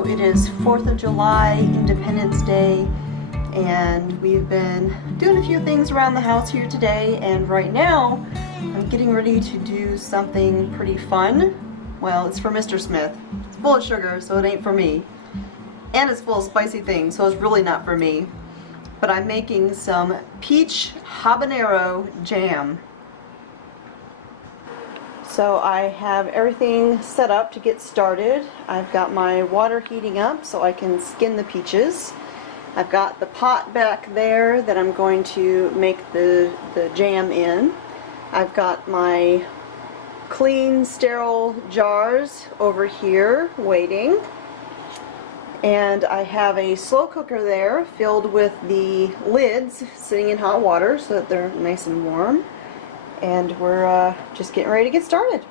So it is 4th of July, Independence Day, and we've been doing a few things around the house here today, and right now I'm getting ready to do something pretty fun. Well, it's for Mr. Smith. It's full of sugar, so it ain't for me. And it's full of spicy things, so it's really not for me. But I'm making some Peach Habanero Jam. So I have everything set up to get started. I've got my water heating up so I can skin the peaches. I've got the pot back there that I'm going to make the jam in. I've got my clean, sterile jars over here waiting. And I have a slow cooker there filled with the lids sitting in hot water so that they're nice and warm. And we're just getting ready to get started.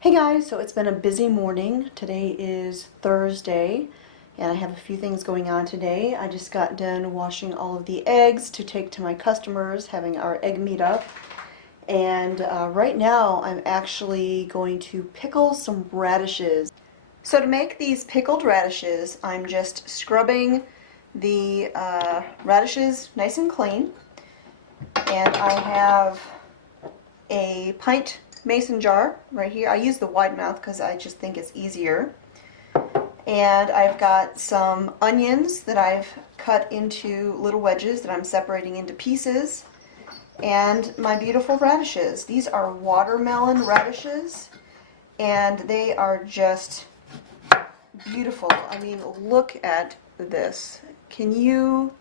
Hey guys, so it's been a busy morning. Today is Thursday and I have a few things going on today. I just got done washing all of the eggs to take to my customers, having our egg meetup. And right now I'm actually going to pickle some radishes. So to make these pickled radishes, I'm just scrubbing the radishes nice and clean. And I have a pint mason jar right here. I use the wide mouth because I just think it's easier. And I've got some onions that I've cut into little wedges that I'm separating into pieces. And my beautiful radishes. These are watermelon radishes and they are just beautiful. I mean, look at this. Can you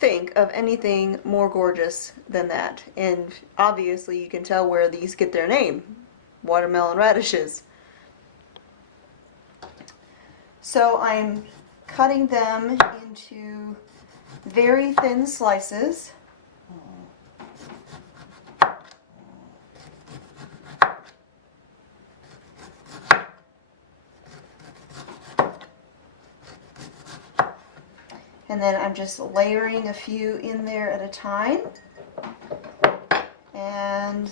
think of anything more gorgeous than that? And obviously you can tell where these get their name, watermelon radishes. So I'm cutting them into very thin slices. And then I'm just layering a few in there at a time. And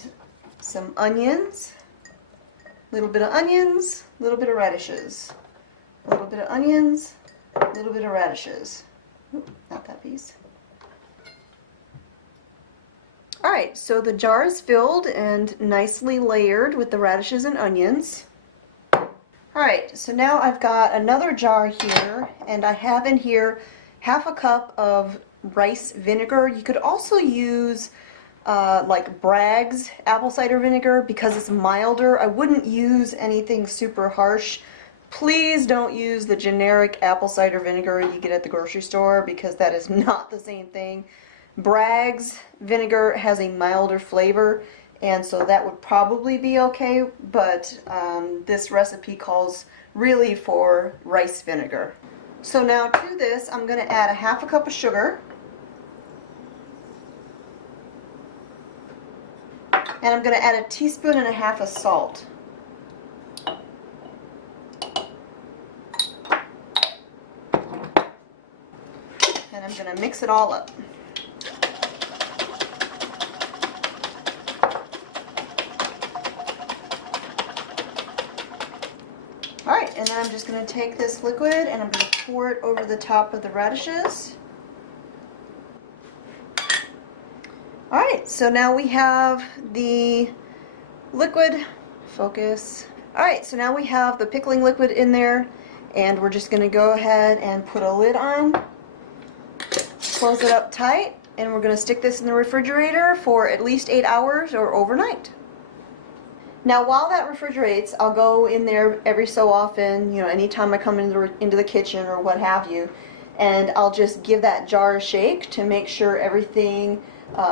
some onions, a little bit of onions, a little bit of radishes, a little bit of onions, a little bit of radishes. Oop, not that piece. Alright, so the jar is filled and nicely layered with the radishes and onions. Alright, so now I've got another jar here, and I have in here half a cup of rice vinegar. You could also use like Bragg's apple cider vinegar because it's milder. I wouldn't use anything super harsh. Please don't use the generic apple cider vinegar you get at the grocery store because that is not the same thing. Bragg's vinegar has a milder flavor, and so that would probably be okay, but this recipe calls really for rice vinegar. So now to this, I'm going to add a half a cup of sugar. And I'm going to add a teaspoon and a half of salt. And I'm going to mix it all up. Alright, and then I'm just going to take this liquid and I'm going to pour it over the top of the radishes. Alright, so now we have the liquid, focus. Alright, so now we have the pickling liquid in there, and we're just going to go ahead and put a lid on, close it up tight, and we're going to stick this in the refrigerator for at least 8 hours or overnight. Now while that refrigerates, I'll go in there every so often, you know, anytime I come into the kitchen or what have you, and I'll just give that jar a shake to make sure everything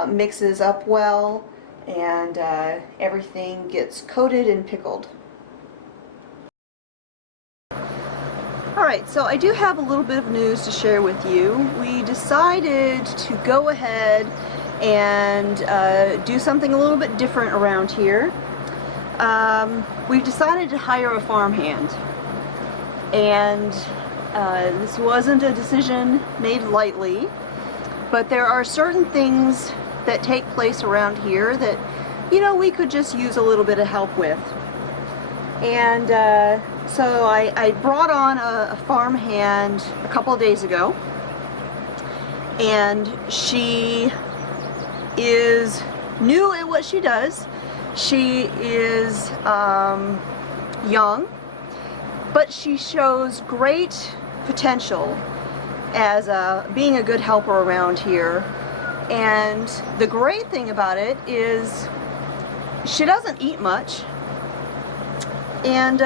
mixes up well and everything gets coated and pickled. Alright, so I do have a little bit of news to share with you. We decided to go ahead and do something a little bit different around here. We've decided to hire a farmhand, and this wasn't a decision made lightly, but there are certain things that take place around here that, you know, we could just use a little bit of help with. And so I brought on a farmhand a couple of days ago, and she is new at what she does. She is young, but she shows great potential as being a good helper around here. And the great thing about it is she doesn't eat much, and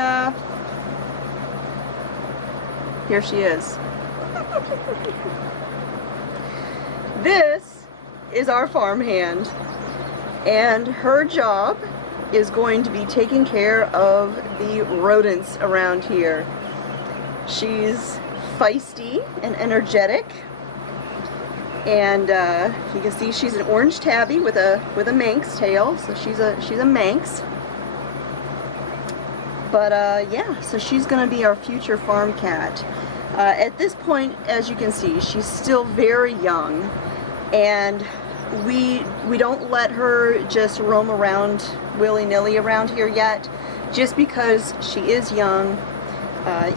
here she is. This is our farmhand, and her job is going to be taking care of the rodents around here. She's feisty and energetic, and you can see she's an orange tabby with a Manx tail, so she's a Manx. But yeah, so she's going to be our future farm cat. At this point, as you can see, she's still very young, and we don't let her just roam around willy-nilly around here yet, just because she is young.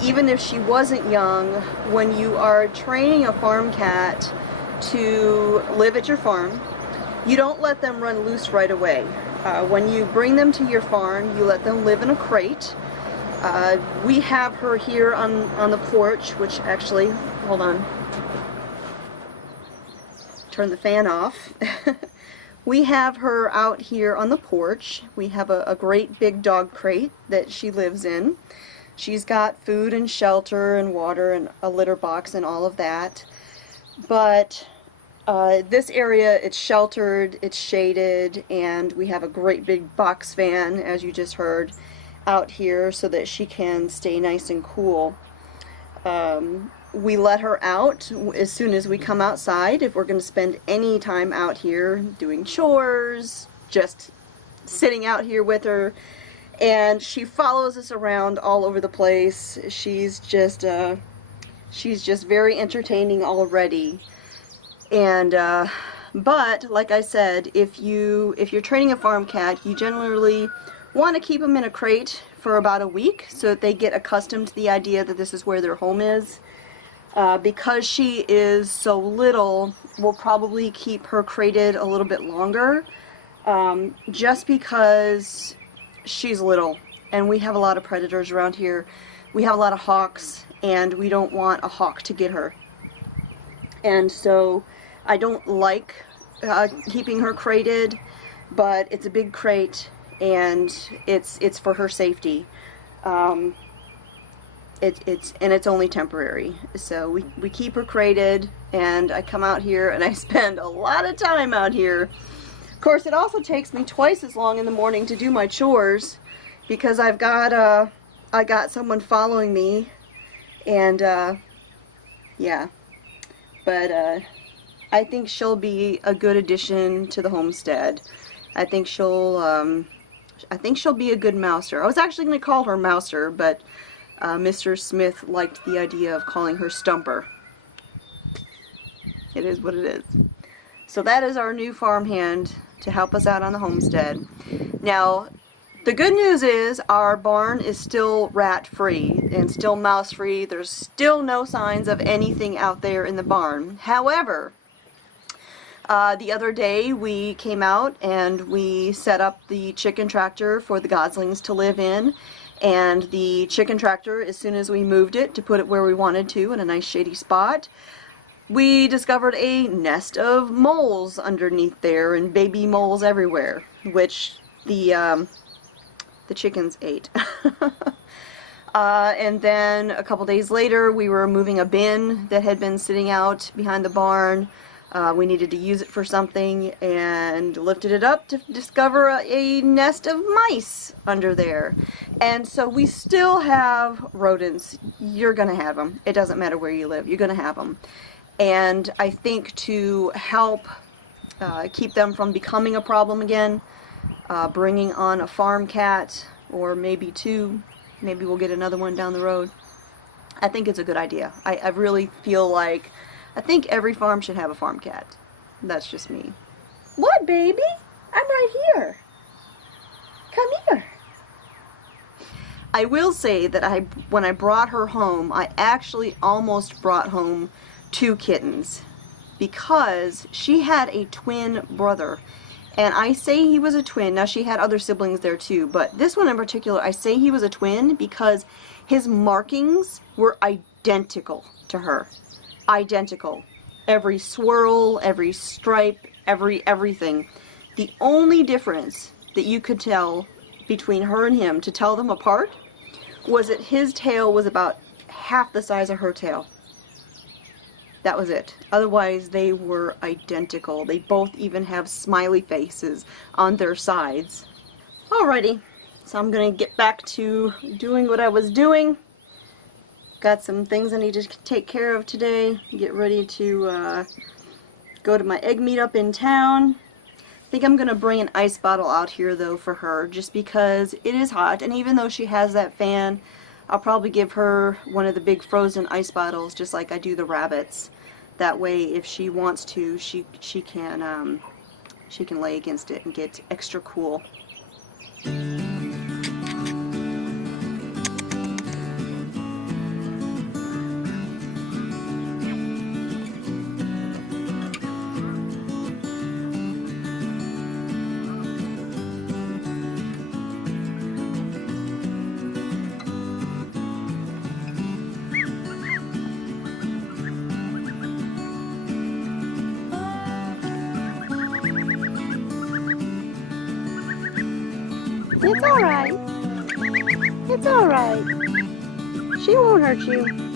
Even if she wasn't young, when you are training a farm cat to live at your farm, you don't let them run loose right away. When you bring them to your farm, you let them live in a crate. We have her here on the porch, which actually, hold on, turn the fan off. We have her out here on the porch. We have a great big dog crate that she lives in. She's got food and shelter and water and a litter box and all of that. But this area, it's sheltered, it's shaded, and we have a great big box fan, as you just heard, out here so that she can stay nice and cool. We let her out as soon as we come outside. If we're going to spend any time out here doing chores, just sitting out here with her, and she follows us around all over the place. She's just very entertaining already. And but like I said, if you're training a farm cat, you generally want to keep them in a crate for about a week so that they get accustomed to the idea that this is where their home is. Because she is so little, we'll probably keep her crated a little bit longer, just because she's little, and we have a lot of predators around here. We have a lot of hawks, and we don't want a hawk to get her. And so I don't like keeping her crated, but it's a big crate, and it's for her safety. It's only temporary, so we keep her crated, and I come out here and I spend a lot of time out here. Of course, it also takes me twice as long in the morning to do my chores, because I got someone following me, and yeah, but I think she'll be a good addition to the homestead. I think she'll be a good mouser. I was actually going to call her Mouser, but Mr. Smith liked the idea of calling her Stumper. It is what it is. So that is our new farmhand to help us out on the homestead. Now, the good news is our barn is still rat-free and still mouse-free. There's still no signs of anything out there in the barn. However, the other day we came out and we set up the chicken tractor for the goslings to live in. And the chicken tractor, as soon as we moved it to put it where we wanted to in a nice shady spot, we discovered a nest of moles underneath there and baby moles everywhere, which the chickens ate. And then a couple days later we were moving a bin that had been sitting out behind the barn. We needed to use it for something and lifted it up to discover a nest of mice under there. And so we still have rodents. You're gonna have them. It doesn't matter where you live, you're gonna have them. And I think to help keep them from becoming a problem again, bringing on a farm cat, or maybe two, maybe we'll get another one down the road. I think it's a good idea. I really feel like, I think every farm should have a farm cat. That's just me. What, baby? I'm right here. Come here. I will say that when I brought her home, I actually almost brought home 2 kittens, because she had a twin brother. And I say he was a twin. Now, she had other siblings there too, but this one in particular, I say he was a twin because his markings were identical to her. Identical. Every swirl, every stripe, everything. The only difference that you could tell between her and him, to tell them apart, was that his tail was about half the size of her tail. That was it. Otherwise, they were identical. They both even have smiley faces on their sides. Alrighty, so I'm gonna get back to doing what I was doing. Got some things I need to take care of today. Get ready to go to my egg meetup in town. I think I'm gonna bring an ice bottle out here though for her, just because it is hot, and even though she has that fan, I'll probably give her one of the big frozen ice bottles, just like I do the rabbits. That way, if she wants to, she can lay against it and get extra cool. It's alright. It's alright. She won't hurt you.